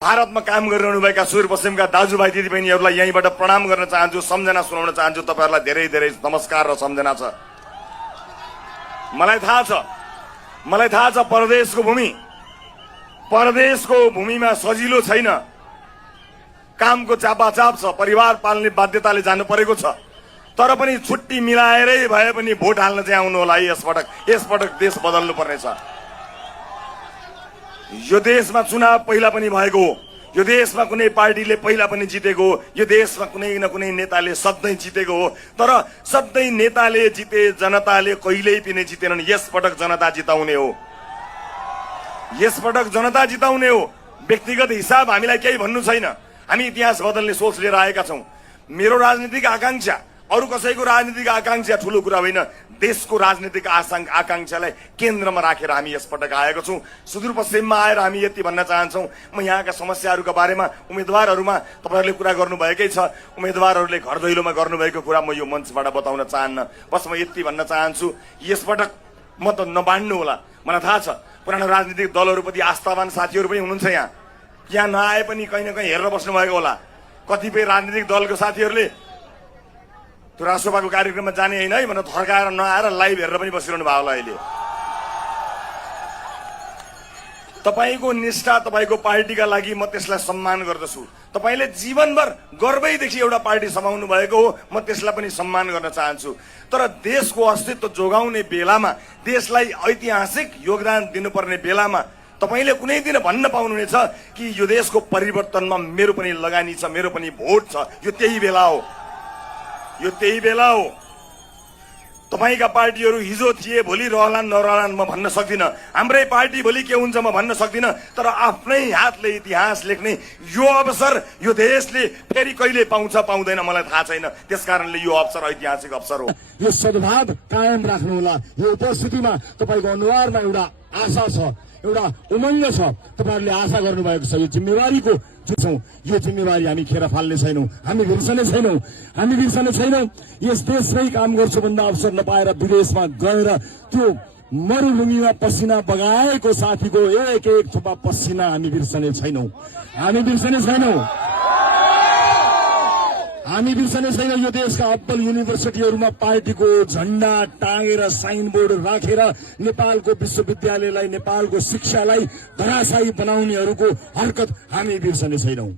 भारतमा काम गरिरहनुभएका सुदूरपश्चिमका दाजुभाइ दिदीबहिनीहरूलाई यहीँबाट प्रणाम गर्न चाहन्छु, सम्झना सुनाउन चाहन्छु। तपाईहरुलाई धेरै धेरै नमस्कार र सम्झना छ। मलाई थाहा छ परदेशको भूमिमा सजिलो छैन, कामको चापाचाप छ, परिवार पाल्ने बाध्यताले जानु परेको छ। तर पनि छुट्टी मिलाएरै भए पनि भोट हाल्न चाहिँ आउनु होला। यसपटक देश बदल्नु पर्नेछ। यो देशमा चुनाव पहिला पनि भएको हो, यो देशमा कुनै पार्टीले पहिला पनि जितेको हो, यो देशमा कुनै न कुनै नेताले सधैँ जितेको हो। तर सधैँ नेताले जिते, जनताले कहिल्यै पनि जितेनन्। यसपटक जनता जिताउने हो, यसपटक जनता जिताउने हो। व्यक्तिगत हिसाब हामीलाई केही भन्नु छैन। हामी इतिहास बदल्ने सोच लिएर आएका छौं। मेरो राजनीतिक आकांक्षा अरु कसैको राजनीतिक आकांक्षा ठूलो कुरा होइन। देशको राजनीतिक आकांक्षालाई केन्द्रमा राखेर हामी यसपटक आएका छौं। सुदूरपश्चिममा आएर हामी यति भन्न चाहन्छौं, म यहाँका समस्याहरूका बारेमा उम्मेदवारहरूमा तपाईहरुले कुरा गर्नुभएकै छ। उम्मेदवारहरूले घर दैलोमा गर्नुभएको कुरा म यो मञ्चबाट बताउन चाहन्न। बस म यति भन्न चाहन्छु, यसपटक म त नबाड्नु होला। मलाई थाहा छ पुरानो राजनीतिक दलहरूप्रति आस्थावान साथीहरू पनि हुनुहुन्छ। यहाँ नआए पनि कहीँ न कहीँ हेरेर बस्नु भएको होला। कतिपय राजनीतिक दलको साथीहरूले त्यो राष्ट्रसभाको कार्यक्रममा जाने होइन है भनेर थर्काएर नआएर लाइभ हेरेर पनि बसिरहनु भएको होला। अहिले तपाईको निष्ठा, तपाईको पार्टीका लागि म त्यसलाई सम्मान गर्दछु। तपाईले जीवनभर गर्वैदेखि एउटा पार्टी समाउनु भएको हो, म त्यसलाई पनि सम्मान गर्न चाहन्छु। तर देशको अस्तित्व जोगाउने बेलामा, देशलाई ऐतिहासिक योगदान दिनुपर्ने बेलामा तपाईले कुनै दिन भन्न पाउनुहुनेछ कि यो देशको परिवर्तनमा मेरो पनि लगानी छ, मेरो पनि भोट छ। यो त्यही बेला हो, यो त्यही बेला हो। तपाईका पार्टीहरू हिजो थिए, भोलि रहलान् नरहलान् म भन्न सक्दिन। हाम्रै पार्टी भोलि के हुन्छ म भन्न सक्दिन। तर आफ्नै हातले इतिहास लेख्ने यो अवसर यो देशले फेरि कहिले पाउँछ पाउँदैन मलाई थाहा छैन। त्यसकारणले यो अवसर ऐतिहासिक अवसर हो। यो सद्भाव कायम राख्नु होला। यो उपस्थितिमा तपाईको अनुहारमा एउटा आशा छ, एउटा उमङ्ग छ। तपाईहरुले आशा गर्नुभएको छ। यो जिम्मेवारीको यो जिम्मेवारी हामी खेर फाल्ने छैनौं, हामी बिर्सने छैनौं। यस देशमै काम गर्छु भन्दा अवसर नपाएर विदेशमा गएर त्यो मरुभूमिमा पसिना बगाएको साथीको एक एक थोपा पसिना हामी बिर्सने छैनौं। यो देशका अब्बल युनिभर्सिटीहरूमा पार्टीको झण्डा टाँगेर साइनबोर्ड राखेर नेपालको विश्वविद्यालयलाई, नेपालको शिक्षालाई धराशायी बनाउनेहरूको हरकत हामी बिर्सने छैनौं।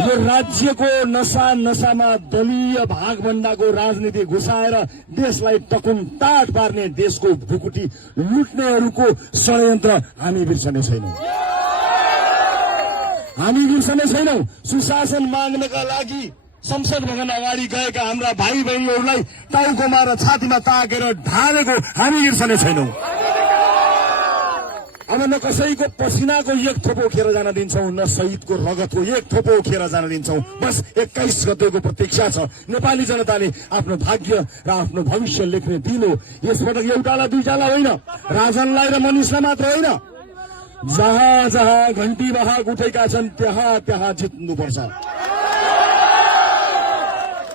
यो राज्यको नसामा दलीय भागभण्डाको राजनीति घुसाएर देशलाई टकुन टाट पार्ने, देशको भुकुटी लुट्नेहरूको षड्यन्त्र हामी बिर्सने छैनौं। सुशासन माग्नका लागि संसद भवन अगाडि गएका हाम्रा भाइ बहिनीहरूलाई टाउकोमा र छातीमा ताकेर ढालेको हामी बिर्सने छैनौं। अब न कसैको पसिनाको एक थोपो खेर जान दिन्छौं, न शहीदको रगतको एक थोपो खेर जान दिन्छौं। बस 21 गतेको प्रतीक्षा छ। नेपाली जनताले आफ्नो भाग्य र आफ्नो भविष्य लेख्ने दिन हो। यसपटक एउटालाई दुईटालाई होइन, राजनलाई र मनिषलाई मात्र होइन, जहाँ जहाँ घण्टी बहाग उठेका छन् त्यहाँ त्यहाँ जित्नुपर्छ।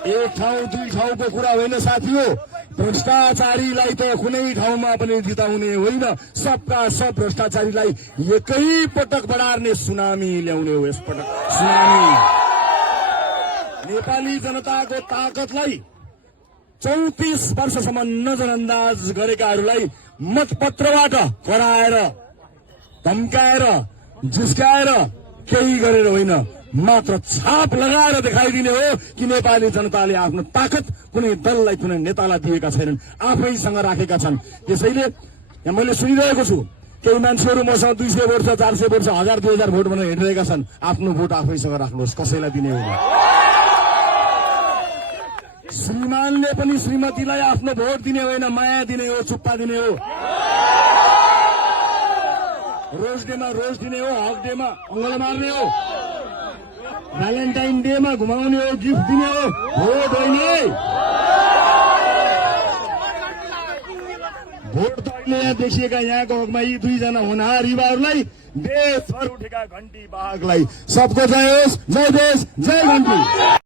एक ठाउँ दुई ठाउँको कुरा होइन साथी हो। भ्रष्टाचारीलाई त कुनै ठाउँमा पनि जिताउने होइन, सबका सब भ्रष्टाचारीलाई एकै पटक बढार्ने सुनामी ल्याउने हो। यसपटक सुनामी नेपाली जनताको ताकतलाई 34 वर्षसम्म नजरअन्दाज गरेकाहरूलाई मतपत्रबाट कराएर, धम्काएर, जिस्काएर केही गरेर होइन, मात्र छाप लगाएर देखाइदिने हो कि नेपाली जनताले आफ्नो ताकत कुनै दललाई, कुनै नेतालाई दिएका छैनन्, आफैसँग राखेका छन्। त्यसैले यहाँ मैले सुनिरहेको छु केही मान्छेहरू मसँग 200 वर्ष 400 वर्ष 1000 2000 भोट भनेर हिँडिरहेका छन्। आफ्नो भोट आफैसँग राख्नुहोस्, कसैलाई दिने होइन। श्रीमानले पनि श्रीमतीलाई आफ्नो भोट दिने होइन, माया दिने हो, चुप्पा दिने हो। रोज डेमा रोज दिने हो, हक डेमा अङ्गल मार्ने हो, भ्यालेन्टाइन डेमा घुमाउने हो, गिफ्ट दिने हो, भोट होइन। भोट त अहिले यहाँ देखिएका यहाँको हकमा यी दुईजना होनहार युवाहरूलाई, देशभर उठेका घण्टी बाघलाई सबको जय होस्, जय देश, जय घण्टी।